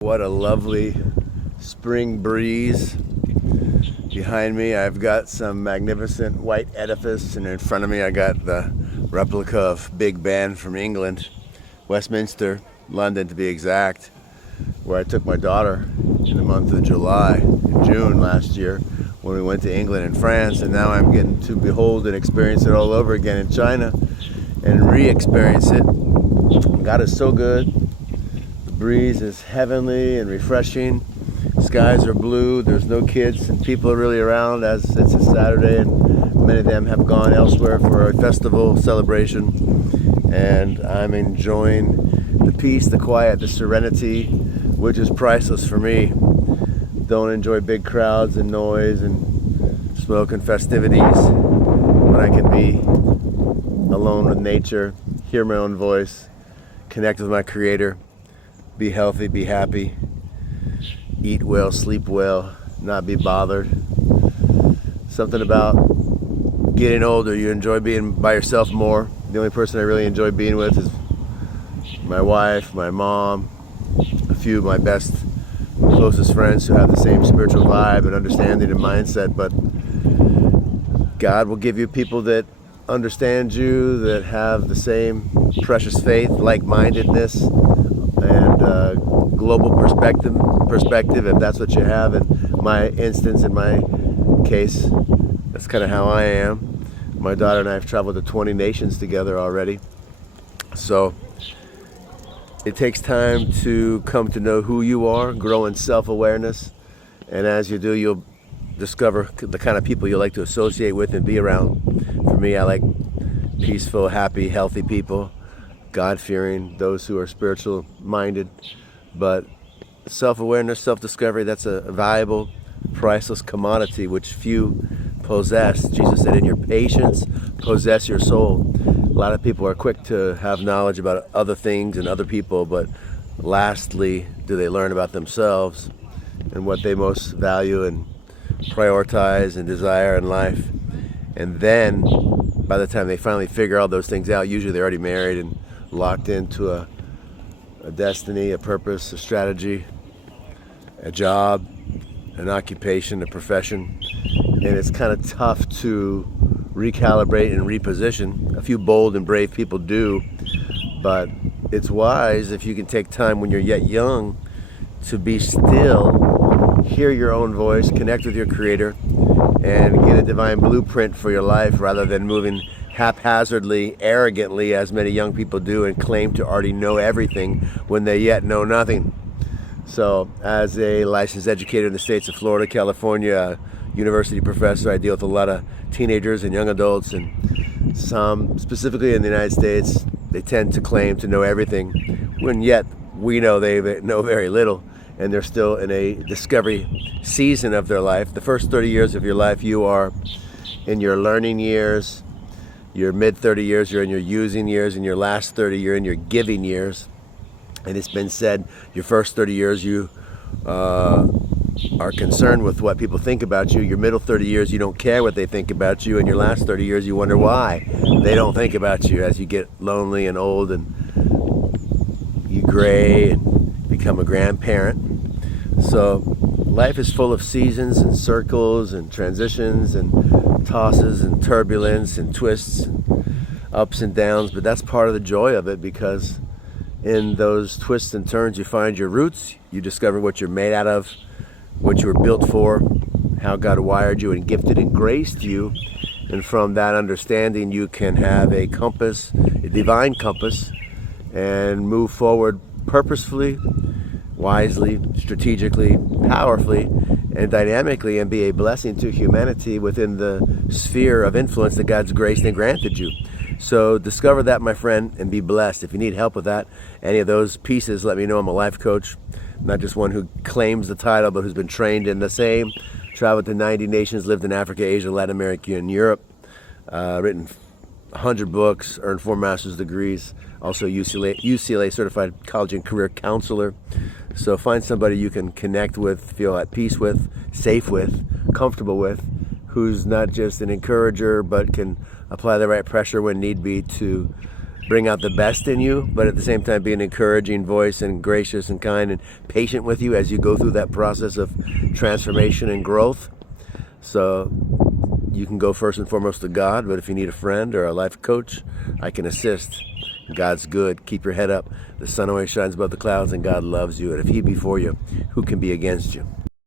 What a lovely spring breeze behind me. I've got some magnificent white edifice, and in front of me I got the replica of Big Ben from England, Westminster, London to be exact, where I took my daughter in the month of June last year when we went to England and France, and now I'm getting to behold and experience it all over again in China and re-experience it. God is so good. The breeze is heavenly and refreshing. Skies are blue. There's no kids and people are really around, as it's a Saturday and many of them have gone elsewhere for a festival celebration. And I'm enjoying the peace, the quiet, the serenity, which is priceless for me. Don't enjoy big crowds and noise and smoke and festivities when I can be alone with nature, hear my own voice, connect with my Creator, be healthy, be happy, eat well, sleep well, not be bothered. Something about getting older, you enjoy being by yourself more. The only person I really enjoy being with is my wife, my mom, a few of my best, closest friends who have the same spiritual vibe and understanding and mindset. But God will give you people that understand you, that have the same precious faith, like-mindedness, and global perspective, if that's what you have. In my instance, in my case, that's kind of how I am. My daughter and I have traveled to 20 nations together already. So it takes time to come to know who you are, grow in self-awareness, and as you do, you'll discover the kind of people you like to associate with and be around. For me, I like peaceful, happy, healthy people, God-fearing, those who are spiritual-minded. But self-awareness, self-discovery, that's a valuable, priceless commodity which few possess. Jesus said, in your patience, possess your soul. A lot of people are quick to have knowledge about other things and other people, but lastly, do they learn about themselves and what they most value and prioritize and desire in life. And then, by the time they finally figure all those things out, usually they're already married and locked into a destiny, a purpose, a strategy, a job, an occupation, a profession. And it's kind of tough to recalibrate and reposition. A few bold and brave people do, but it's wise if you can take time when you're yet young to be still, hear your own voice, connect with your Creator, and get a divine blueprint for your life rather than moving haphazardly, arrogantly, as many young people do, and claim to already know everything when they yet know nothing. So, as a licensed educator in the states of Florida, California, university professor, I deal with a lot of teenagers and young adults, and some, specifically in the United States, they tend to claim to know everything, when yet we know they know very little, and they're still in a discovery season of their life. The first 30 years of your life, you are in your learning years. Your mid 30 years, you're in your using years. In your last 30, you're in your giving years. And it's been said, your first 30 years, you are concerned with what people think about you. Your middle 30 years, you don't care what they think about you. And your last 30 years, you wonder why they don't think about you as you get lonely and old and you gray and become a grandparent. So life is full of seasons and circles and transitions and tosses and turbulence and twists and ups and downs, but that's part of the joy of it, because in those twists and turns you find your roots, you discover what you're made out of, what you were built for, how God wired you and gifted and graced you, and from that understanding you can have a compass, a divine compass, and move forward purposefully, wisely, strategically, powerfully, and dynamically, and be a blessing to humanity within the sphere of influence that God's graced and granted you. So discover that, my friend, and be blessed. If you need help with that, any of those pieces, let me know. I'm a life coach, not just one who claims the title, but who's been trained in the same. Traveled to 90 nations, lived in Africa, Asia, Latin America, and Europe. Written 100 books, earned 4 master's degrees. Also UCLA certified college and career counselor. So find somebody you can connect with, feel at peace with, safe with, comfortable with, who's not just an encourager, but can apply the right pressure when need be to bring out the best in you, but at the same time be an encouraging voice and gracious and kind and patient with you as you go through that process of transformation and growth. So you can go first and foremost to God, but if you need a friend or a life coach, I can assist. God's good. Keep your head up. The sun always shines above the clouds, and God loves you. And if He be for you, who can be against you?